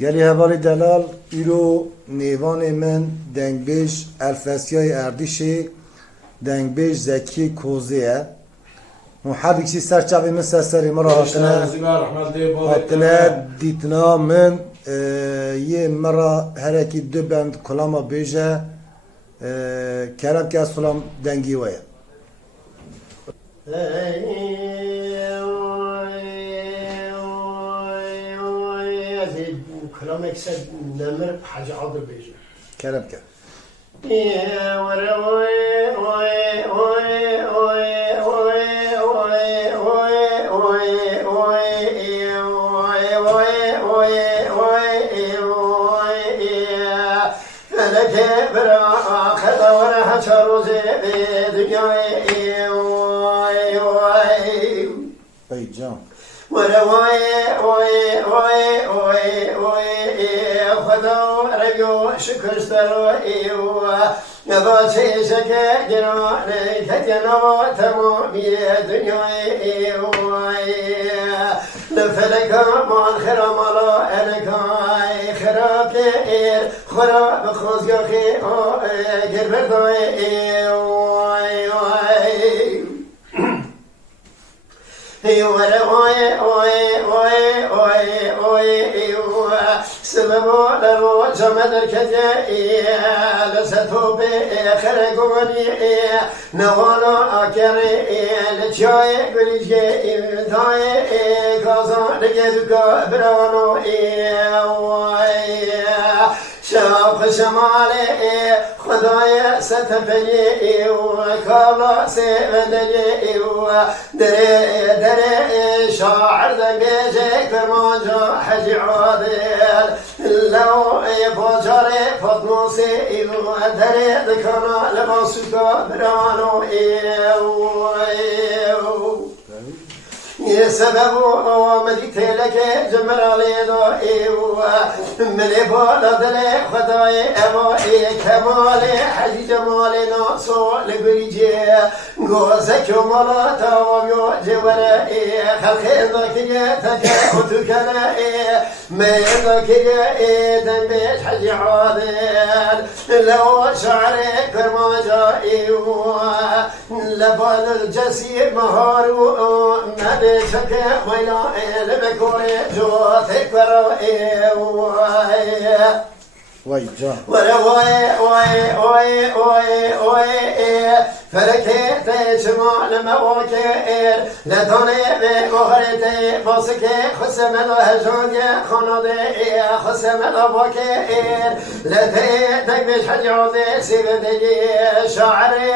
گلی هواری دلال ایرو نیوان من دنگبیش الفاسیای اردیشی دنگبیش زکی کوزیه محبی کسی سرچاوی من سری مرا هاتنه دیتنا من یه مرا هرکی دو بند کلاما بیجه کرم که از فلام دنگی ویا كلام يكسب نمر حاجة عضل بيجي کرم که ای جان شكرسترو نباتي شكا جنوني كجنو تمومي دنياي لفلك من خرام الله أنك خراب كير خراب خذ يخي قربتوي سببو لرو جمد الكجائي لستو بخرقوني نوانو أكري لجاي قلجي داي كازان لجدوكا برانو شاف شمالي خداي ستفني وكابلا سيفندني دري شاعر دنبيجي كرمان جا حجي عادل لو يفجري فضنوسي دري دكانا لباسوكا برانو سبب مديت لك جمر علي من بالا دل خداي أبائي كمالي حجي جمالي ناصو لبريجي غوزك مالا تاوميو جوري خلقي ذاكي تجاوتو كنائي ما ذاكي دنبيش حجي عادل لو شعري كرما جائي لبال الجسير مهارو نبي شكا ويلا لبكوري جواتك ورائي وای جان فلكي تشمال مواكير لدوني بغرتي باسكي خسم الهجوني خنودي خسم الابوكير لدي دقبش حجودي سيبدي شاعري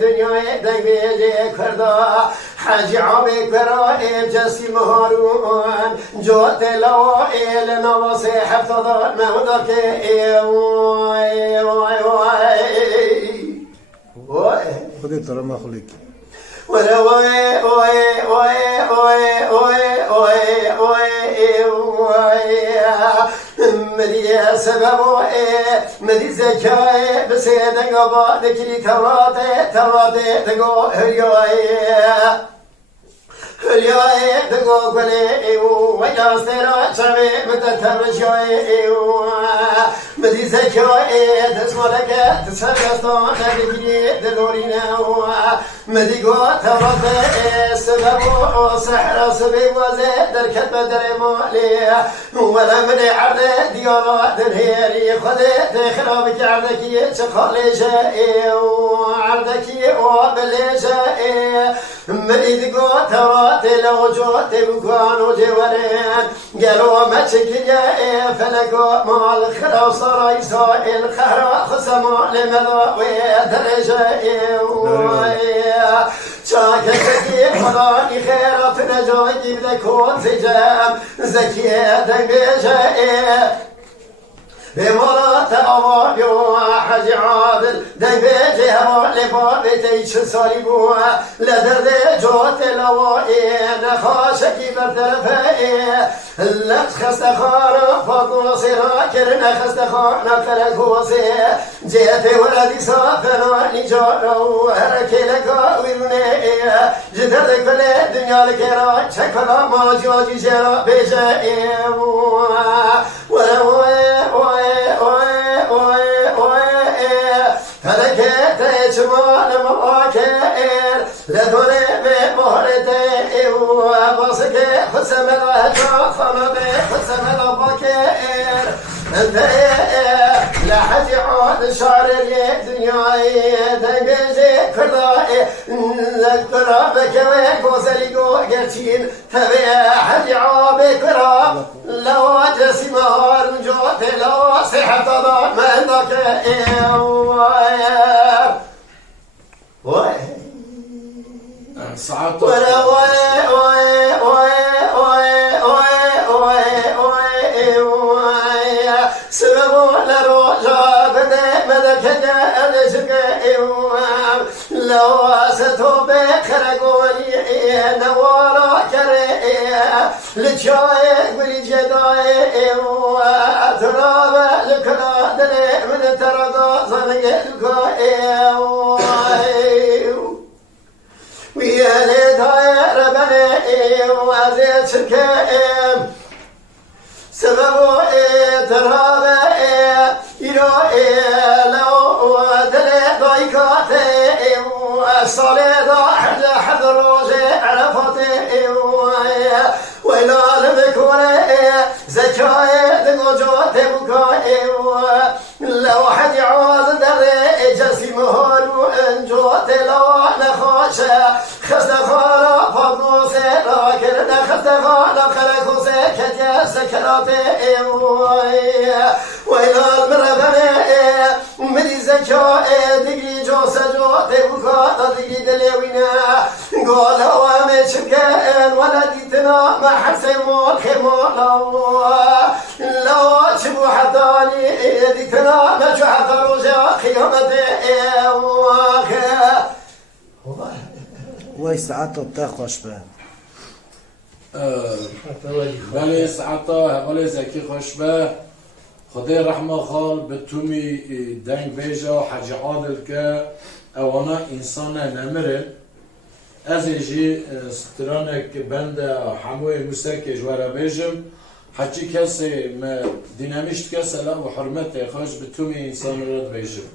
دنياي دقبيجي كردا حاجي عبي كرائي جسي مهارون جوت لوائي لنواصي حفتضا مهدكي خودی ترا مخلوق مدي سبب مدي زكاة بسيدك أبا ذكري تراتي تقو هرياي تقو قلي وياسترا شبي متترجوي مدي زكاة تسمع لك تسرستان ذكري دلورينا مدي قو تراتي سبب سحر سبي وزي دركت بدر مالي ولا من عرض ديارات الهيري خذت خرابك عرضك شخالي جائي وعرضك وابلي جائي مريد قو تراتي لو جوت بكوانو جوارين قالوا ما تشكي فلقوا مال الخرا وصار يسائل خهرا خصما لمذاوي درجائي شاكتكي خلاني خيرات نجاكي بدكون سجام زكية دنبيجائي بمرات أوابيو حجي عادل دنبيجي هوا لبابتي شساليبو لدرد جوت لوائي نخاشكي برتفائي لك خستخار فضل صراك كرنا خستخار نقلك وصي جيت ولدي صافنا نجارو هركي لك ويرني جدر كل الدنيا لك راك شكرا ما جواجي جرا بجائي سلاجا خلبي خسم البكير انت لا حد يعود شعر الدنيا دنجي كردائي نذكر بك وزلي قوتين تبي حد يعود كرا لو جسم الجوت لو صحة ضمن ذاك ساعته سبب لروجا بده مدك أدشك لو ستوب خرجوني نوارا كري لشاي بالجداي تراب لكلا دل من ترضى زنقلك ويا ليداي ربنا وازيد شكام سبب تراب إلى لو دل ضيقات الصلاة حد روجي عرفت وإلى لذكر زكاة دقوجات بكاء لو حد يعوز در جسمه انجوت لو نخاش خست خالا فضل سيرا كرنا خست خالا خلق سكت سكرات وإلى المربنة مري زكاة دقري جو سجوت بكاء دقري دلوينا قال هو مشكان ولديتنا ما حسن خمالا لو شبو حداني ديتنا ما شو حضر رجا خيامته وای ساعت تا خوش به بله ساعته ولی زکی خوش به خدای رحمه خال به تومی دنگ بیجا حج عادل که اوانا انسان نمره از ایجی سترانک بند حموی موسیقی جوارا بیجم حجی کسی ما دینامیشت که سلام و حرمت خوش به تومی انسان رد بیجم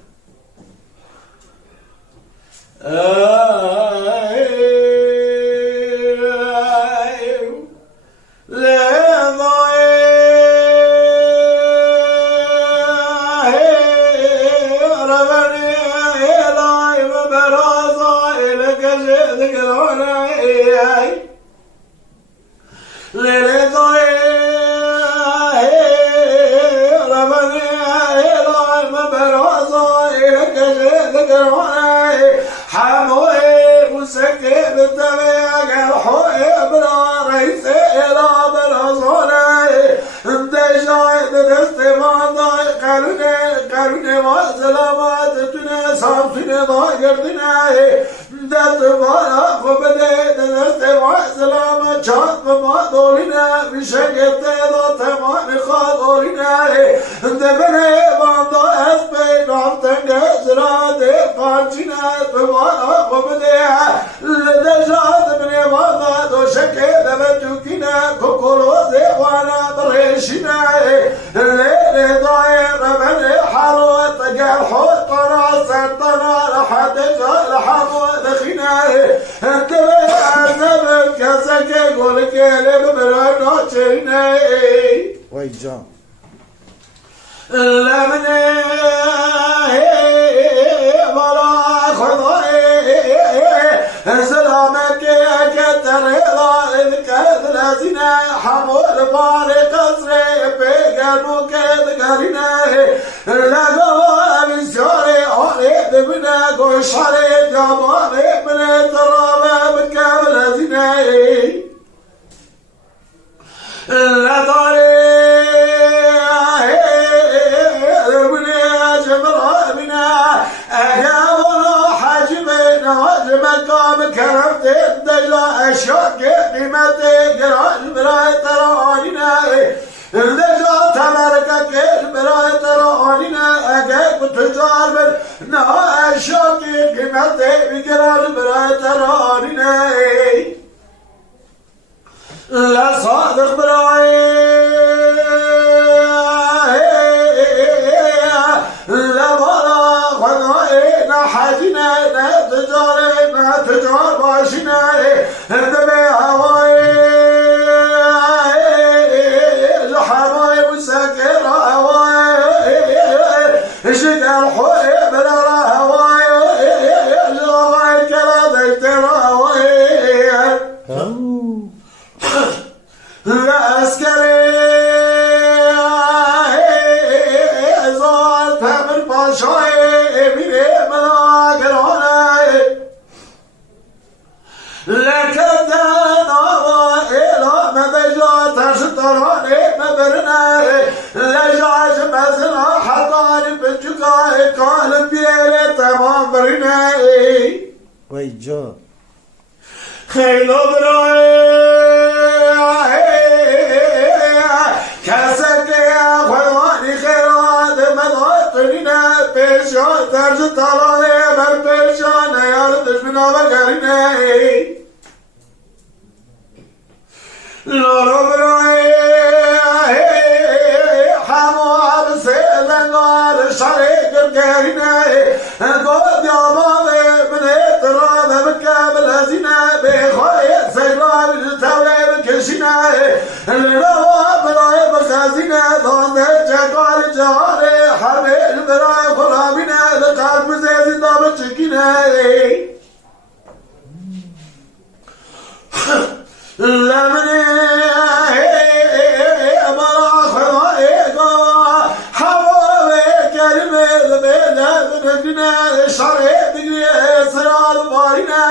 وای جان شد الحوي بلا هواي جواي كلا تراوي لا أسكري زال تمر باشاي بيري ملاقراني لكدنا إلى مبجا تشتراني مبرني لجاج مزنا حطاني بجكاي قال بيلي تمام برني وای جان خیلی برای کسی که خوانی خیرات مدارتنینه پیشان ترج تلانه بر پیشان یار دشمنا بگرینه لارو برای هموار سیدنگار شریک گرینه گود یابانه من احترام بکابل هزینه بخواهی سیران تولی بکشینه لروا برای بخزینه دانده چکال جهانه حرمه برای خرابینه لقلب زیزی دابه چکینه لمنه برا خدای گوا حوالي كلمة لبينا بنبنا شرعي بقري سرال بارينا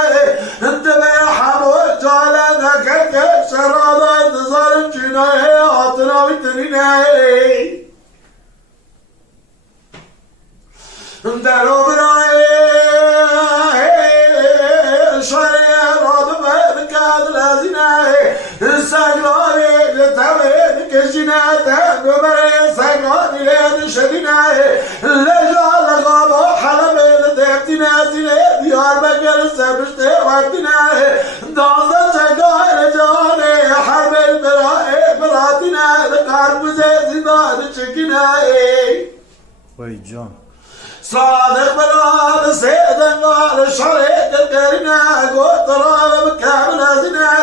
انت بحمو جالنا كك شرالا انتظار جناي عطنا ويتنينا دارو براي شرعي رادو بكاد لازينا ساقلاني لتابي كشينا تابو بري ساقلاني لين شدينا لجال غابو حلبي لديبتنا زيني ديار بكر سبشتي وقتنا دازة شكاي رجالي حربي برائي براتنا لقارب زيزي داد شكنا وای جان صادق بلاد سيدن قال شريك الكرنا قوت راب بكامل هزنا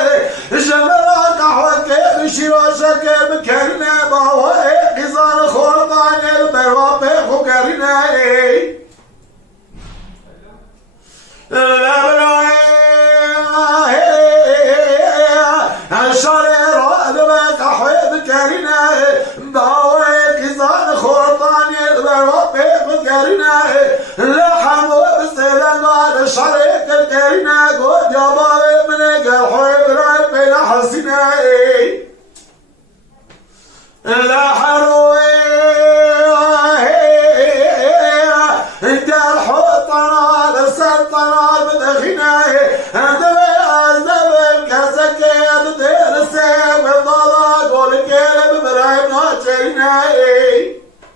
جمرا قحوة كيف شيراشا كيف كرنا باوائي قزان خورطان البرواب بيخو كرنا الشري راد بقحوة بكرنا باوائي قزان خورطان البرواب بيخو كرنا لحمو بسيدن قال شريك الكرنا قوت يابا من قحوة براي بلا حسنا لا حروي قال حطنا لسلطنا بدخنا دبي أزدب كسكي بدير السيب الضلا قول الكلب براي ناجرنا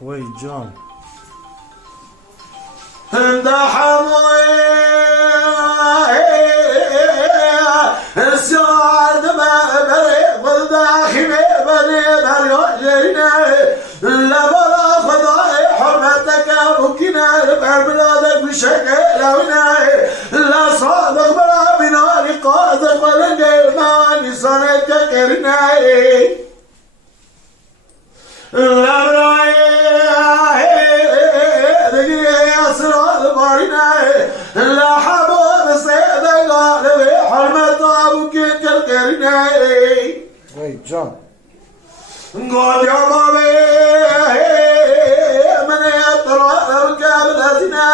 وای جان دحموي السعار دبا بري والداخل بري بريوجينا لبرا خداي حرمتك ممكنا لبعر بلادك بشكل لونا لا صادق برا بناري قادق ولقل ماني صنعتك كرنا لا براي أسرار بارنا لا حبوب سيدنا قال حرمة أبوك كالكرنا وای جان قال يا بابي من يطرى الكامل هزنا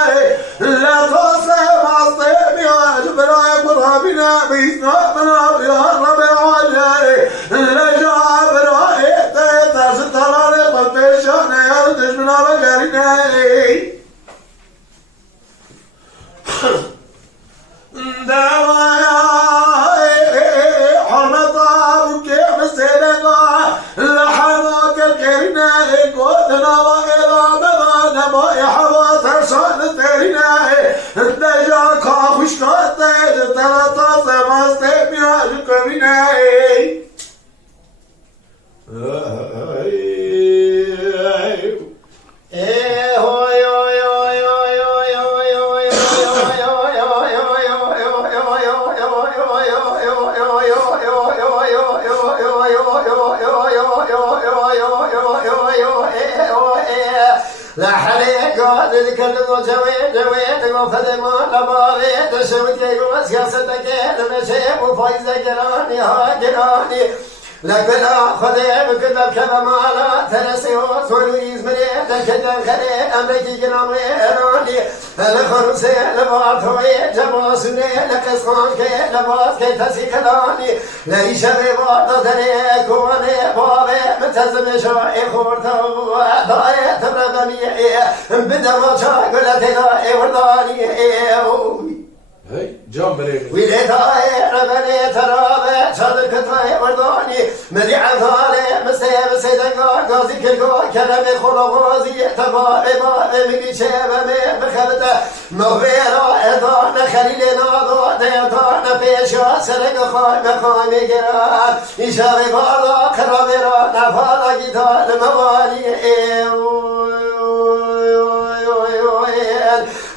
لا تصيب عصيب يا جبراء قرابنا بيسنا من يا رب العالي لا جاب رأي تيتاش تراني قلبيشان يا دجمنا بقرنا دوايا حرمة أبوك مسيدنا لحماك الكرنا قوتنا وإلى مدانا ما يحوى ترشان ترنا الدجا كاخوش كاتج تلتا سماستي بياج كرنا لا حريق ذلك الجوين جوين وفدما لبابي تشوت يقول سياستك لمشي وفايزة جراني ها جراني لكن خذي بكل الكلمة ترسي وصولي زمري لكن خلي أمريكي جنامي إيراني الخروسي لبارتوي جباسوني لقصان كي لباس كي تسيخلاني ليش ببارد دري كواني بابي متزم شاي خورتو داي تبربني بدما شاقلتي داي ورداني هي جام بريغ ويلتاي ربني ترابي صدق تاي ورداني مديع ثالي مسي دقا غازي كلكو كلمي خلو غازي تباري بابي مدي شابمي بخبته مغفيرا ادانا خليلنا دو ديتانا بيشا سرق خايمي جران يشاري بارا خرابيرا نفالا جيتا الموالي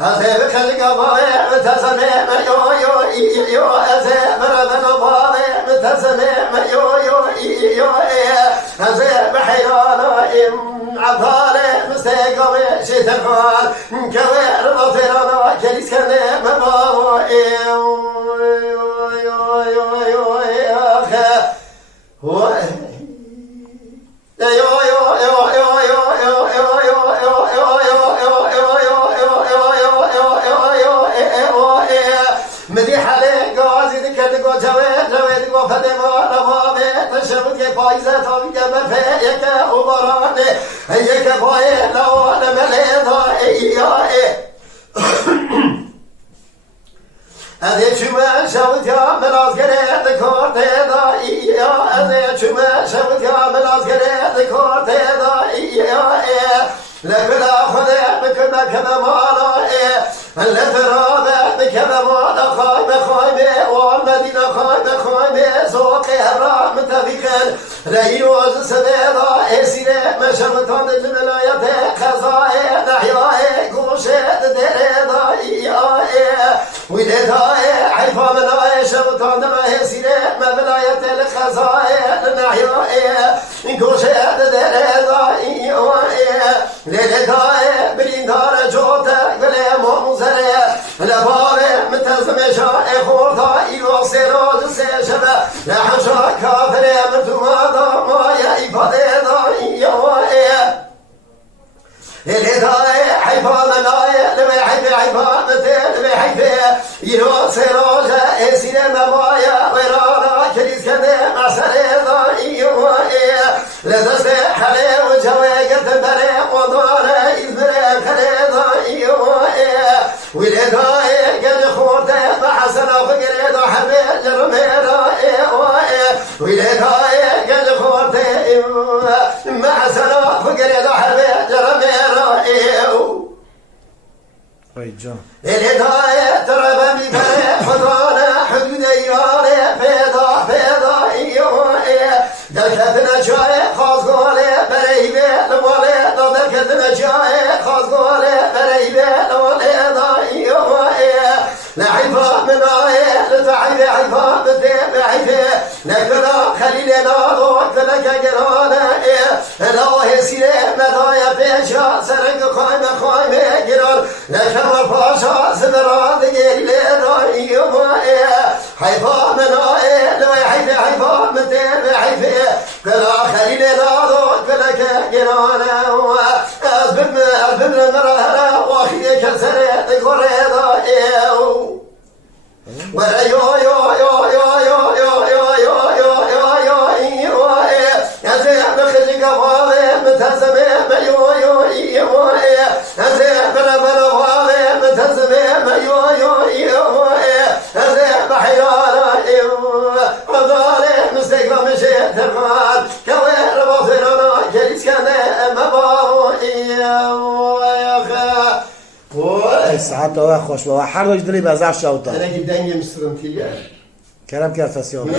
أثيب خلق باوي متسمي يو أثيب ربنا باوي متسمي يو أثيب حيرانا عطالي مستيقظي شتفان كوير بطيرانا كليس كني مباوي مديح عليك غازي ذكرتك جويد وفدما ربابي تشبك فايزة طبيعة مفيك وبراني هيك فايل لو أنا مليضة إياه أذي شما شوت يا ملاز قريت كورت هذا إياه أذي شما شوت يا ملاز قريت كورت هذا إياه لكن أخذ بكنا كذا مالا اللي ترابع بكذا مالا خايمة والمدينة خايمة سوقي هرا متفقا ريوز سبيضا إرسيني مشمتان الجملايات خزائي نحيائي قوشي دريضا إياه ولدائي حيفا ملاي شمتان دمائي سيني مبلايات الخزائي نحيائي قوشي دريضا إياه لدائي بريندار جوتا قلي موزري لباري متزمي شائي خورتا إلو سيروز سيشبه لحشا كافري مرتمادا مايا إفاديدا إياه لدائي حيفا ملاي لما حيفي حيفا مثل لما حيفي إلو سيروز إسيني ممايا ويرانا كريس كده معسريدا إياه لدستي حلي وجوي قتبري وضاري إذبري خليدا إياه ولدائي قد خورتي بحسنا فقريدا حربي جرميدا إياه ولدائي قد خورتي بحسنا فقريدا حربي جرميدا إياه ريجان لدائي تربني بري خضانا حدود إياري فيضا إياه دلكتنا جاي خاص قولي بريبي لمولي دلكتنا جاي خاص قولي بريبي لمولي ضايوه لحيفا من آيه لتعيبي حيفا بتيبي حيفي لكنا خليلنا دوك لك قرانا الله سيري مدايا بيشا سرق خايمة قرار لكما فاشا سدران دقيلي ضايوه حيفا من آيه لما حيفا بتيبي حيفي كلا خليلنا دوك لك قرانا أزبن مرهلا واخيك السريت قريضا ولا يو يو يو يو يو يو يو يو يو يو يو يا زين بخلي قوامي متزمي يو يو يو يا زين بلا وامي متزمي يو يو يو يا زين بحيانا وضالي مستقبل مشي ترخان كوير بطرنا جلس كان مباو يا خا ساعات و خوش و هر وقت دلی بازار شوتا أنا جدا يمسرن فيها کلام که فسیون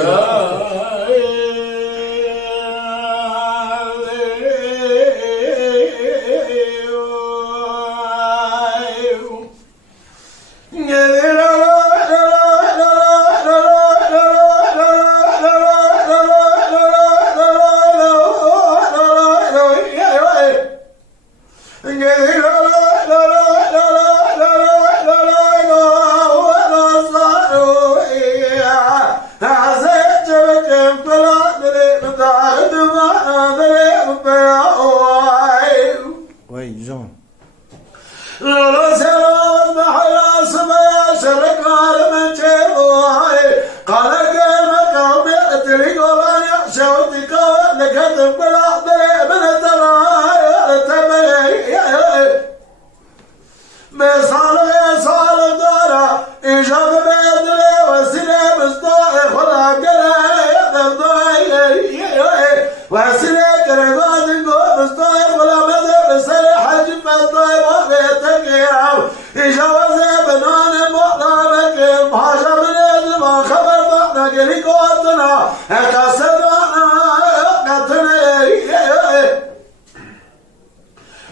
Yeah.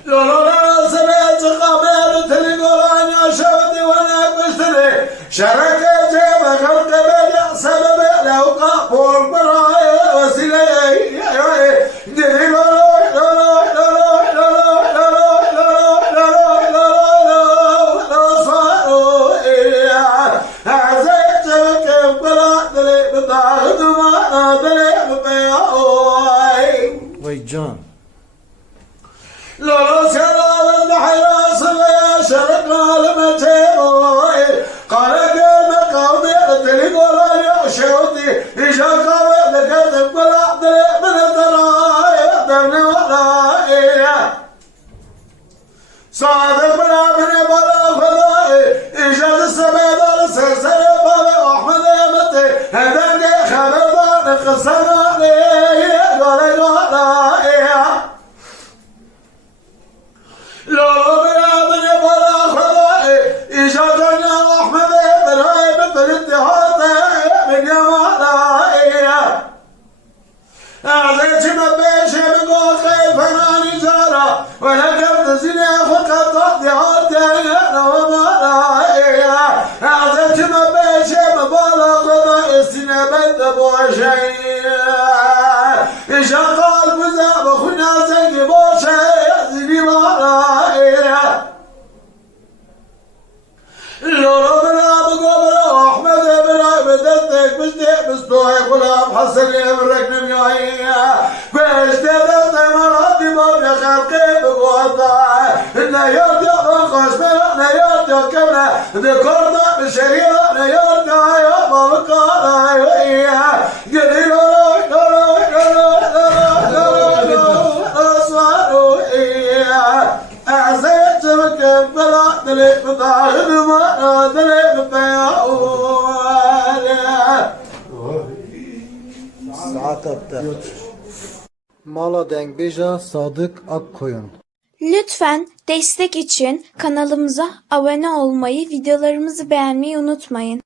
لولا سمعت قبل تلقون يا شودي وانا بشتري شركة جيب خلق بدع سبب لو قبول براي وسيلة دلي لولو لولو لولو لولو لولو لولو لولو لولو صاروا عزيز شبكة بلا دلي بطاقة ما دلي ببيعوي وای جان لولو سيرا البحر صبيا شرقنا المتيبوي قال قلب قومي التلي قولان يا شوتي إجا قوي لكذب ولا دلي من الدرايا دمني ورايا صادق بلا من بلا خضائي إجا السبيد السلسل بابي أحمد يمتي هدني خبردان قصنا لي قولي قولي لولو بلا من بلا خضائي إجازنا أحمد بلاي مثل اتهاطي من يمالي أعزيت مبيشي بقول خيف أنا نجارة ولقبت زيني فقط اتهاطي أنا ومالاي أعزيت مبيشي ببالا خضائي سنة بنت بوشي إجا قال بزا بخنا زنقي بوشي زيني مالاي لولو بلا بقبل أحمد بلا بدتك بشتي بستوي غلام حسني بركن مياهية بشتي بستي مراتي بابي خلقي بقوطا إنا يرجع بخش بلا يرجع كبلا ذكرنا بالشريعة يرجع يا بابكارا يوئية قلي لولو لولو لولو لولو لولو أصوارو إياه أعزيت بكم بلا دلي بطاهد ما دلي ببيعوالي ساعت aptal. Mala Dengbej'a Sadık Akkoyun. Lütfen destek için kanalımıza abone olmayı, videolarımızı beğenmeyi unutmayın.